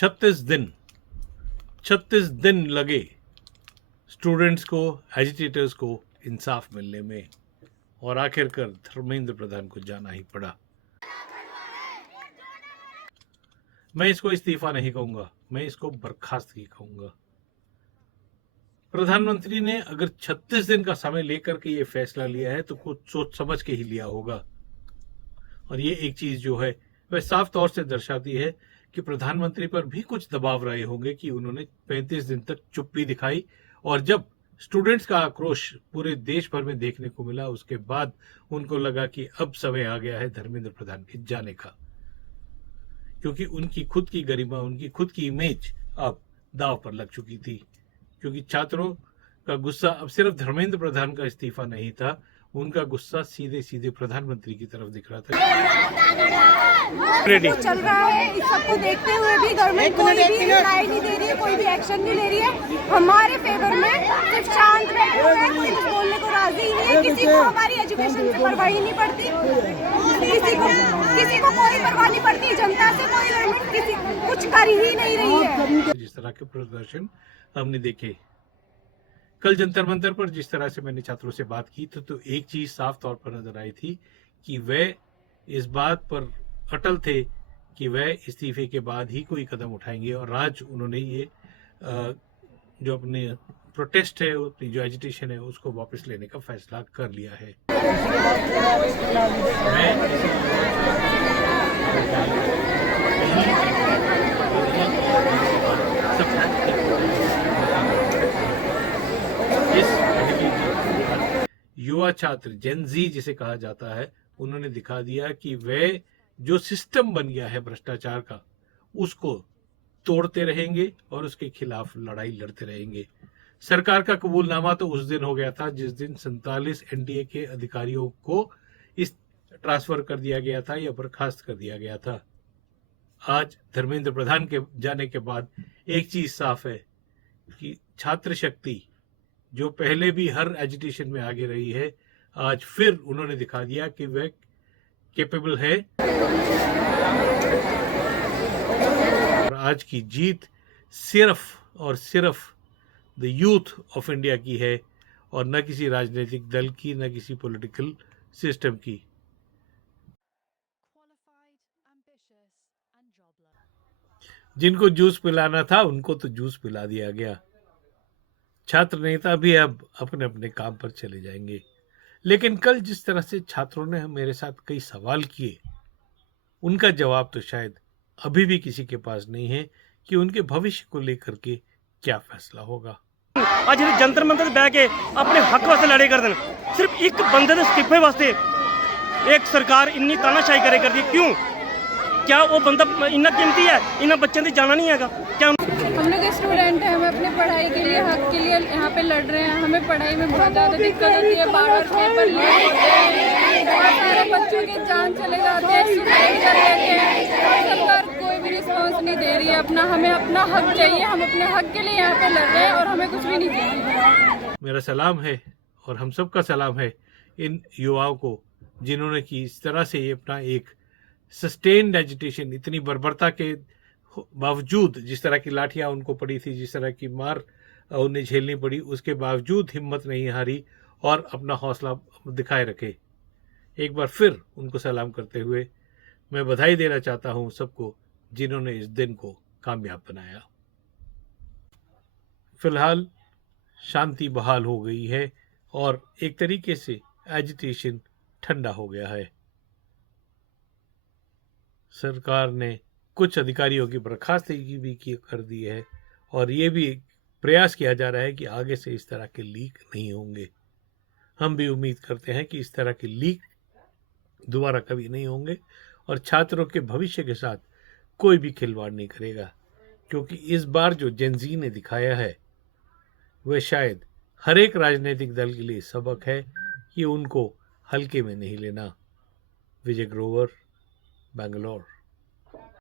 36 दिन लगे स्टूडेंट्स को, एजिटेटर्स को इंसाफ मिलने में, और आखिरकार धर्मेंद्र प्रधान को जाना ही पड़ा। मैं इसको इस्तीफा नहीं कहूंगा, मैं इसको बर्खास्तगी कहूंगा। प्रधानमंत्री ने अगर 36 दिन का समय लेकर के ये फैसला लिया है तो कुछ सोच समझ के ही लिया होगा। और ये एक चीज जो है वह साफ तौर से दर्शाती है कि प्रधानमंत्री पर भी कुछ दबाव रहे होंगे कि उन्होंने 35 दिन तक चुप्पी दिखाई, और जब स्टूडेंट्स का आक्रोश पूरे देश भर में देखने को मिला उसके बाद उनको लगा कि अब समय आ गया है धर्मेंद्र प्रधान के जाने का, क्योंकि उनकी खुद की गरिमा, उनकी खुद की इमेज अब दांव पर लग चुकी थी। क्योंकि छात्रों का गुस्सा अब सिर्फ धर्मेंद्र प्रधान का इस्तीफा नहीं था, उनका गुस्सा सीधे सीधे प्रधानमंत्री की तरफ दिख रहा था। चल रहा है, इस सबको देखते हुए भी गवर्नमेंट कोई भी राय नहीं दे रही है, कोई भी एक्शन नहीं ले रही है हमारे फेवर में। सिर्फ शांत बैठे हुए हैं, कोई कुछ बोलने को राजी ही नहीं है। किसी को हमारी एजुकेशन से परवाह ही नहीं पड़ती, किसी को कोई परवाह नहीं पड़ती, जनता से कोई गवर्नमेंट किसी कुछ कर ही नहीं रही है। जिस तरह के प्रदर्शन हमने देखे कल जंतर मंतर पर, जिस तरह से मैंने छात्रों से बात की तो एक चीज साफ तौर पर नजर आई थी कि वे इस बात पर अटल थे कि वह इस्तीफे के बाद ही कोई कदम उठाएंगे, और आज उन्होंने ये जो अपने प्रोटेस्ट है, अपनी जो एजिटेशन है उसको वापस लेने का फैसला कर लिया है। युवा छात्र जेन जी जिसे कहा जाता है, उन्होंने दिखा दिया कि वे जो सिस्टम बन गया है भ्रष्टाचार का उसको तोड़ते रहेंगे और उसके खिलाफ लड़ाई लड़ते रहेंगे। सरकार का कबूलनामा तो उस दिन हो गया था जिस दिन 47 एनडीए के अधिकारियों को इस ट्रांसफर कर दिया गया था या बर्खास्त कर दिया गया था। आज धर्मेंद्र प्रधान के जाने के बाद एक चीज साफ है कि छात्र शक्ति जो पहले भी हर एजिटेशन में आगे रही है, आज फिर उन्होंने दिखा दिया कि वह कैपेबल है। और आज की जीत सिर्फ और सिर्फ द यूथ ऑफ इंडिया की है, और न किसी राजनीतिक दल की, न किसी पॉलिटिकल सिस्टम की। जिनको जूस पिलाना था उनको तो जूस पिला दिया गया। छात्र नेता भी अब अपने अपने काम पर चले जाएंगे। लेकिन कल जिस तरह से छात्रों ने मेरे साथ कई सवाल किए, उनका जवाब तो शायद अभी भी किसी के पास नहीं है कि उनके भविष्य को लेकर के क्या फैसला होगा। आज जंतर मंतर बह के अपने हक वास्ते लड़े कर देन, सिर्फ एक बंदे दे इस्तीफे वास्ते एक सरकार इन्नी तानाशाही करे करती, क्यों? क्या वो बंदा इन्ना कीमती है? इन्ना बच्चों की जाना नहीं है क्या? हम लोग स्टूडेंट हैं, हम अपने पढ़ाई के लिए, हक के लिए यहाँ पे लड़ रहे हैं। हमें पढ़ाई में बहुत ज़्यादा दिक्कत होती है, बार-बार पेपर लीक होते हैं, बहुत सारे बच्चों की जान चले जाते हैं, सुसाइड कर लेते हैं। सरकार कोई भी रिस्पॉन्स नहीं दे रही है। हमें अपना हक चाहिए, हम अपने हक के लिए यहाँ पे लड़ रहे हैं और हमें कुछ भी नहीं चाहिए। मेरा सलाम है और हम सबका सलाम है इन युवाओं को जिन्होंने कि इस तरह से ये अपना एक सस्टेन्ड एजिटेशन, इतनी बर्बरता के बावजूद, जिस तरह की लाठियां उनको पड़ी थी, जिस तरह की मार उन्हें झेलनी पड़ी, उसके बावजूद हिम्मत नहीं हारी और अपना हौसला दिखाए रखे। एक बार फिर उनको सलाम करते हुए मैं बधाई देना चाहता हूं सबको जिन्होंने इस दिन को कामयाब बनाया। फिलहाल शांति बहाल हो गई है और एक तरीके से एजिटेशन ठंडा हो गया है। सरकार ने कुछ अधिकारियों की बर्खास्तगी भी कर दी है और ये भी प्रयास किया जा रहा है कि आगे से इस तरह के लीक नहीं होंगे। हम भी उम्मीद करते हैं कि इस तरह के लीक दोबारा कभी नहीं होंगे और छात्रों के भविष्य के साथ कोई भी खिलवाड़ नहीं करेगा, क्योंकि इस बार जो जेन जी ने दिखाया है वह शायद हर एक राजनीतिक दल के लिए सबक है कि उनको हल्के में नहीं लेना। विजय ग्रोवर, बैंगलोर।